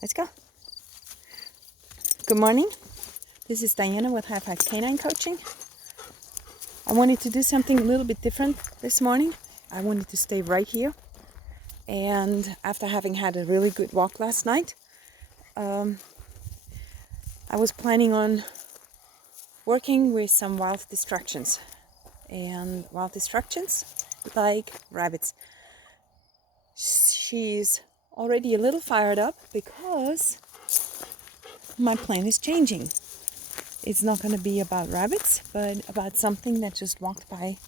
Let's go. Good morning. This is Diana with High Five Canine Coaching. I wanted to do something a little bit different this morning. I wanted to stay right here. And after having had a really good walk last night, I was planning on working with some wild distractions. And wild distractions like rabbits. She's already a little fired up because my plan is changing. It's not going to be about rabbits, but about something that just walked by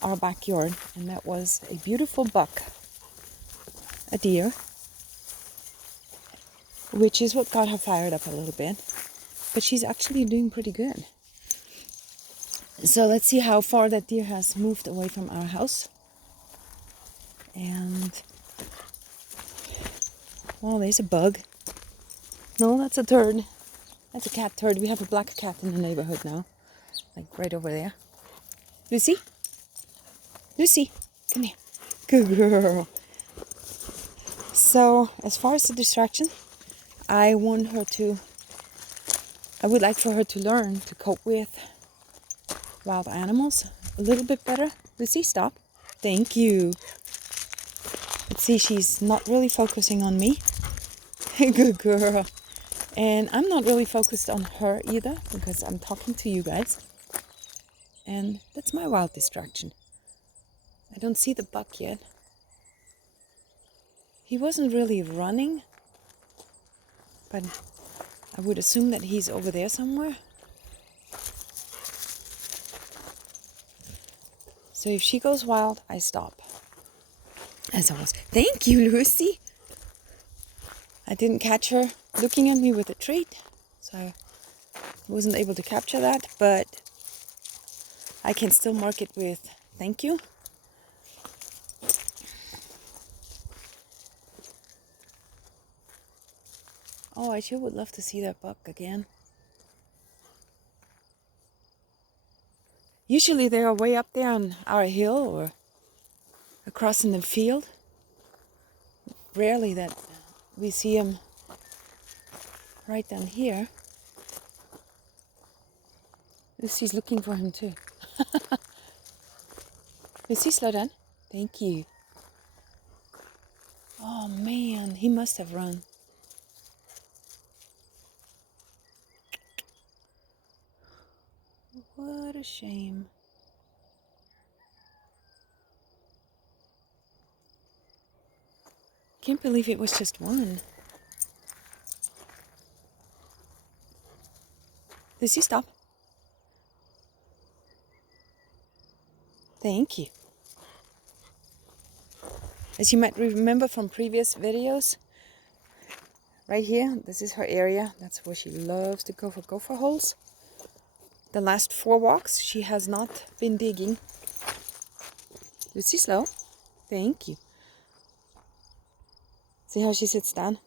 our backyard, and that was a beautiful buck, a deer, which is what got her fired up a little bit, but she's actually doing pretty good. So let's see how far that deer has moved away from our house. And oh, there's a bug. No, that's a turd. That's a cat turd. We have a black cat in the neighborhood now, like right over there. Lucy? Lucy, come here. Good girl. So, as far as the distraction, I would like for her to learn to cope with wild animals a little bit better. Lucy, stop. Thank you. Let's see, she's not really focusing on me. Good girl. And I'm not really focused on her either because I'm talking to you guys. And that's my wild distraction. I don't see the buck yet. He wasn't really running, but I would assume that he's over there somewhere. So if she goes wild, I stop. As I was. Thank you, Lucy. I didn't catch her looking at me with a treat, so I wasn't able to capture that, but I can still mark it with thank you. Oh, I sure would love to see that buck again. Usually they are way up there on our hill or across in the field. Rarely that we see them right down here. Lucy's looking for him too. Lucy, slow down. Thank you. Oh man, he must have run. What a shame. Can't believe it was just one. Lucy, stop. Thank you. As you might remember from previous videos, right here, this is her area. That's where she loves to go for gopher holes. The last 4 walks, she has not been digging. Lucy, slow. Thank you. See how she sits down?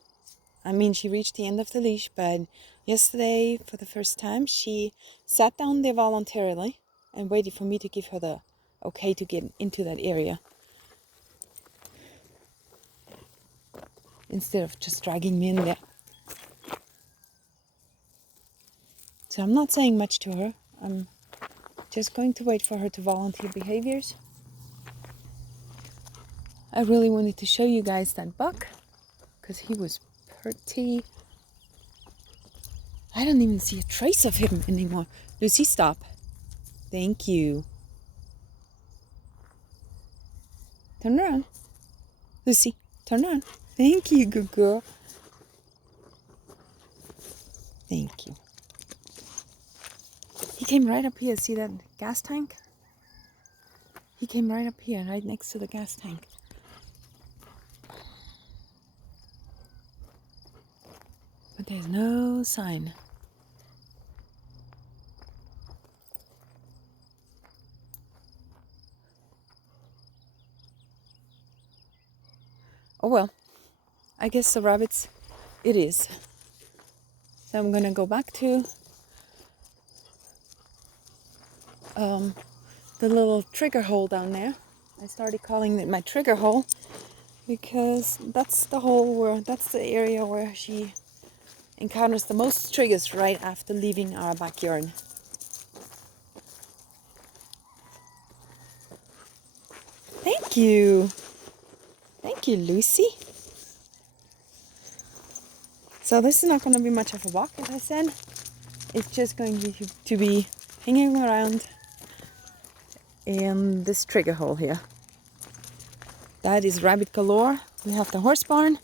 I mean, she reached the end of the leash, but yesterday, for the first time, she sat down there voluntarily and waited for me to give her the okay to get into that area, instead of just dragging me in there. So I'm not saying much to her. I'm just going to wait for her to volunteer behaviors. I really wanted to show you guys that buck because he was pretty. I don't even see a trace of him anymore. Lucy, stop. Thank you. Turn around. Lucy, turn around. Thank you, good girl. Thank you. He came right up here. See that gas tank? He came right up here, right next to the gas tank. But there's no sign. Oh well, I guess the rabbits it is. So I'm gonna go back to the little trigger hole down there. I started calling it my trigger hole because that's the area where she encounters the most triggers right after leaving our backyard. Thank you. Thank you, Lucy. So this is not going to be much of a walk, as I said. It's just going to be hanging around in this trigger hole here. That is rabbit galore. We have the horse barn.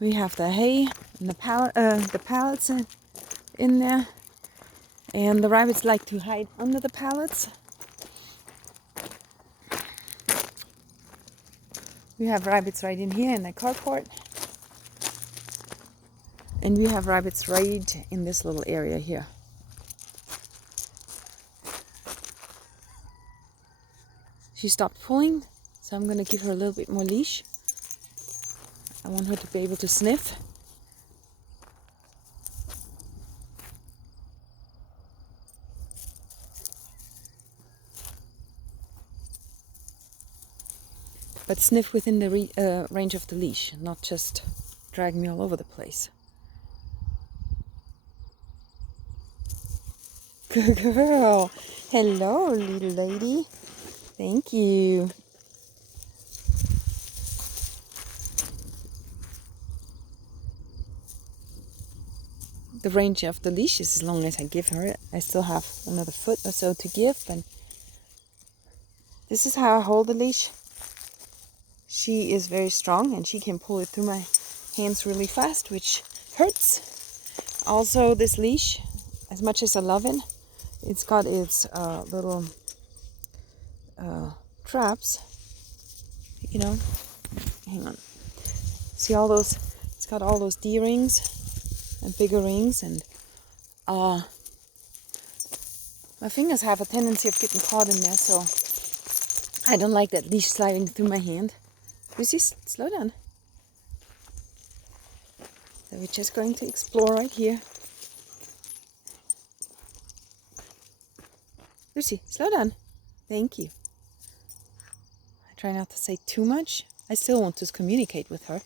We have the hay and the pallets in there. And the rabbits like to hide under the pallets. We have rabbits right in here in the carport. And we have rabbits right in this little area here. She stopped pulling, so I'm going to give her a little bit more leash. I want her to be able to sniff. But sniff within the range of the leash, not just drag me all over the place. Good girl. Hello, little lady. Thank you. The range of the leash is as long as I give her it. I still have another foot or so to give, but this is how I hold the leash. She is very strong and she can pull it through my hands really fast, which hurts. Also, this leash, as much as I love it, it's got its little traps, you know. Hang on. See all those? It's got all those D rings and bigger rings, and my fingers have a tendency of getting caught in there, so I don't like that leash sliding through my hand. Lucy, slow down. So we're just going to explore right here. Lucy, slow down. Thank you. I try not to say too much. I still want to communicate with her.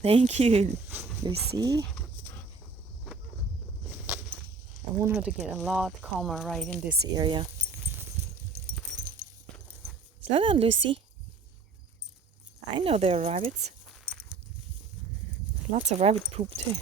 Thank you, Lucy. I want her to get a lot calmer right in this area. Slow down, Lucy. I know there are rabbits. Lots of rabbit poop too.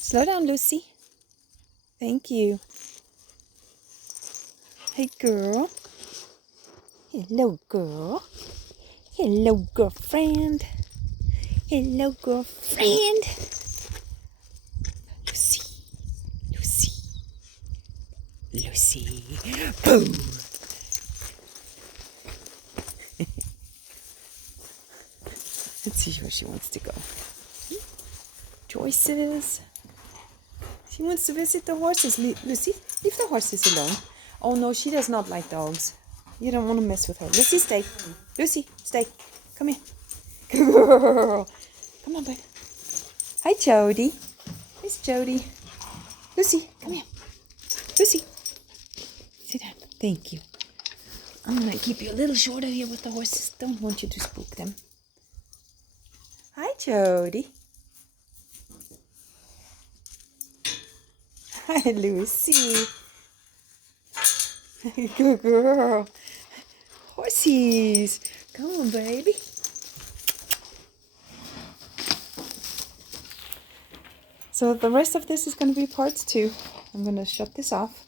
Slow down, Lucy. Thank you. Hey, girl. Hello, girl. Hello, girlfriend. Hello, girlfriend. Lucy. Lucy. Lucy. Boom. Let's see where she wants to go. Choices. She wants to visit the horses. Lucy, leave the horses alone. Oh no, she does not like dogs. You don't want to mess with her. Lucy, stay. Lucy, stay. Come here. Girl. Come on, baby. Hi, Jody. It's Jody. Lucy, come here. Lucy. Sit down. Thank you. I'm going to keep you a little shorter here with the horses. Don't want you to spook them. Hi, Jody. Hi, Lucy. Good girl. Horsies. Come on, baby. So the rest of this is going to be part 2. I'm going to shut this off.